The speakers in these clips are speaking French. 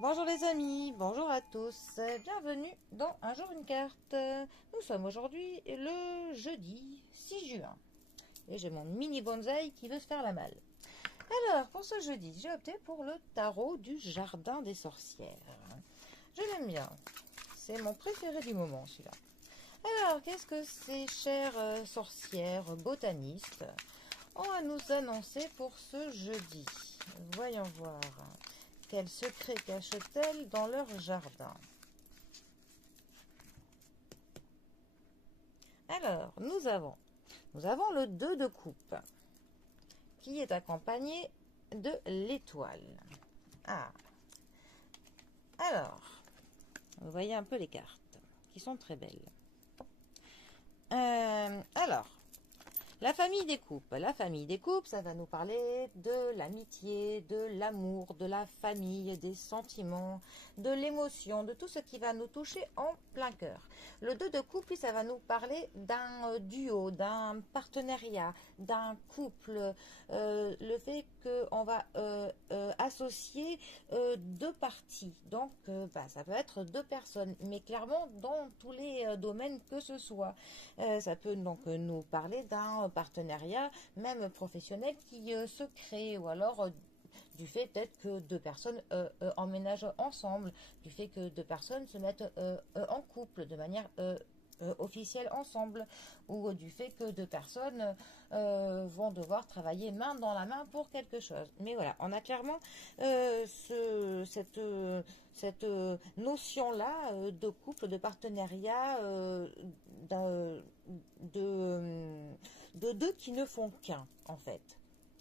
Bonjour les amis, bonjour à tous, bienvenue dans Un jour une carte. Nous sommes aujourd'hui le jeudi 6 juin et j'ai mon mini bonsaï qui veut se faire la malle. Alors pour ce jeudi, j'ai opté pour le tarot du jardin des sorcières. Je l'aime bien, c'est mon préféré du moment celui-là. Alors qu'est-ce que ces chères sorcières botanistes ont à nous annoncer pour ce jeudi? Voyons voir. Quel secret cachent-elles dans leur jardin? Alors, nous avons le 2 de coupe, qui est accompagné de l'étoile. Ah, alors, vous voyez un peu les cartes, qui sont très belles. Alors, la famille des coupes. La famille des coupes, ça va nous parler de l'amitié, de l'amour, de la famille, des sentiments, de l'émotion, de tout ce qui va nous toucher en plein cœur. Le 2 de coupe, ça va nous parler d'un duo, d'un partenariat, d'un couple. Le fait qu'on va associer deux parties. Donc, ça peut être deux personnes, mais clairement dans tous les domaines que ce soit. Ça peut donc nous parler d'un partenariat, même professionnel, qui se crée, ou alors du fait peut-être que deux personnes emménagent ensemble, du fait que deux personnes se mettent en couple de manière officielle ensemble, ou du fait que deux personnes vont devoir travailler main dans la main pour quelque chose. Mais voilà, on a clairement cette notion-là de couple, de partenariat, de deux qui ne font qu'un, en fait.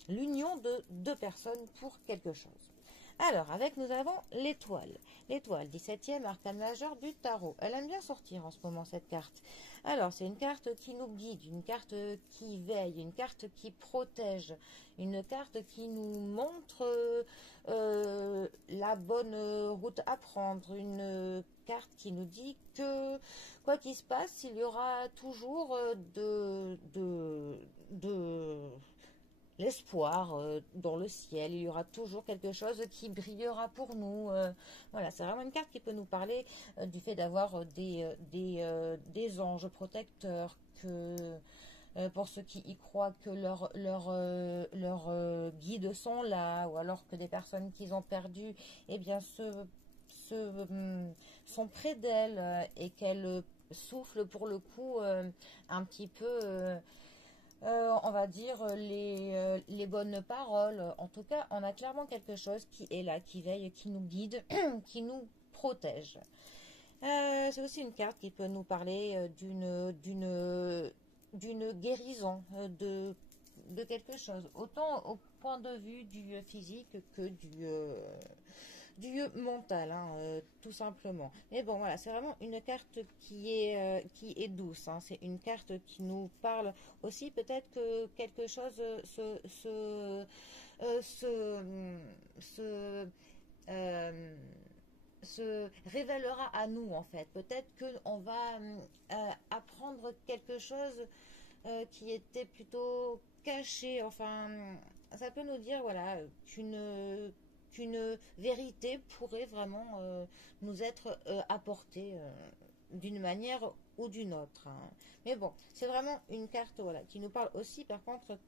L'union de deux personnes pour quelque chose. Alors, nous avons l'étoile. L'étoile, 17e arcane majeur du tarot. Elle aime bien sortir en ce moment, cette carte. Alors, c'est une carte qui nous guide, une carte qui veille, une carte qui protège, une carte qui nous montre la bonne route à prendre, une carte qui nous dit que, quoi qu'il se passe, il y aura toujours de l'espoir dans le ciel, il y aura toujours quelque chose qui brillera pour nous. Voilà, c'est vraiment une carte qui peut nous parler du fait d'avoir des anges protecteurs, que pour ceux qui y croient, que leurs guides sont là, ou alors que des personnes qu'ils ont perdues, eh bien, sont près d'elles et qu'elles soufflent pour le coup un petit peu... on va dire les bonnes paroles. En tout cas, on a clairement quelque chose qui est là, qui veille, qui nous guide, qui nous protège. C'est aussi une carte qui peut nous parler d'une guérison, de quelque chose, autant au point de vue du physique que du mental, hein, tout simplement. Mais bon, voilà, c'est vraiment une carte qui est douce, hein. C'est une carte qui nous parle aussi, peut-être que quelque chose se révélera à nous, en fait. Peut-être qu'on va apprendre quelque chose qui était plutôt caché. Enfin, ça peut nous dire, voilà, qu'une vérité pourrait vraiment nous être apportée d'une manière ou d'une autre, hein. Mais bon, c'est vraiment une carte, voilà, qui nous parle aussi, par contre,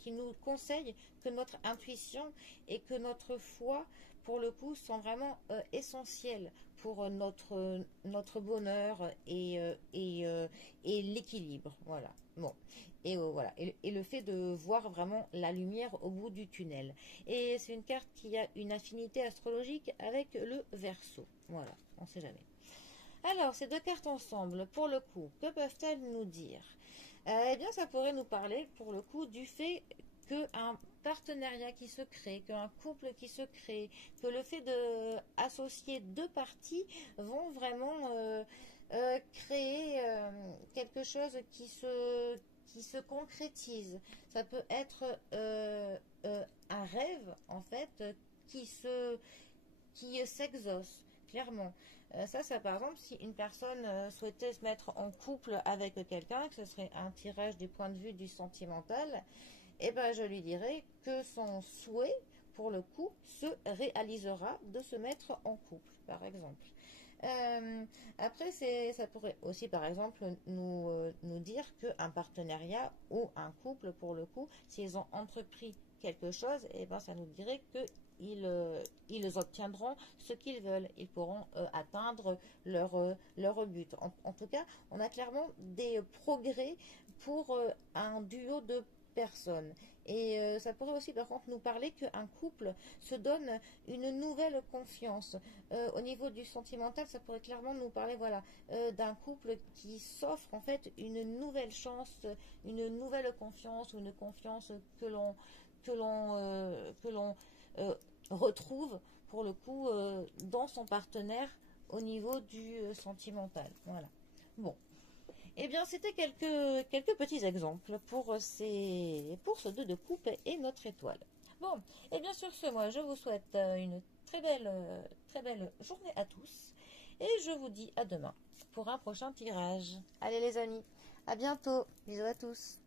qui nous conseille que notre intuition et que notre foi, pour le coup, sont vraiment essentielles pour notre bonheur et l'équilibre. Voilà. Bon. Et voilà. Et le fait de voir vraiment la lumière au bout du tunnel. Et c'est une carte qui a une affinité astrologique avec le Verseau. Voilà. On ne sait jamais. Alors, ces deux cartes ensemble, pour le coup, que peuvent-elles nous dire? Eh bien, ça pourrait nous parler, pour le coup, du fait qu'un partenariat qui se crée, qu'un couple qui se crée, que le fait d'associer deux parties vont vraiment créer quelque chose qui se concrétise. Ça peut être un rêve, en fait, qui s'exauce, clairement. Ça, par exemple, si une personne souhaitait se mettre en couple avec quelqu'un, que ce serait un tirage du point de vue du sentimental, eh ben, je lui dirais que son souhait pour le coup, se réalisera de se mettre en couple, par exemple. Après, ça pourrait aussi, par exemple, nous dire qu'un partenariat ou un couple, pour le coup, s'ils ont entrepris quelque chose, et ben, ça nous dirait que ils obtiendront ce qu'ils veulent. Ils pourront atteindre leur but. En tout cas, on a clairement des progrès pour un duo de personnes. Et ça pourrait aussi, par contre, nous parler qu'un couple se donne une nouvelle confiance. Au niveau du sentimental, ça pourrait clairement nous parler, voilà, d'un couple qui s'offre en fait une nouvelle chance, une nouvelle confiance, ou une confiance que l'on retrouve pour le coup dans son partenaire au niveau du sentimental. Voilà. Bon. Eh bien, c'était quelques petits exemples pour ce 2 de coupe et notre étoile. Bon, et bien sur ce, moi, je vous souhaite une très belle journée à tous. Et je vous dis à demain pour un prochain tirage. Allez les amis, à bientôt. Bisous à tous.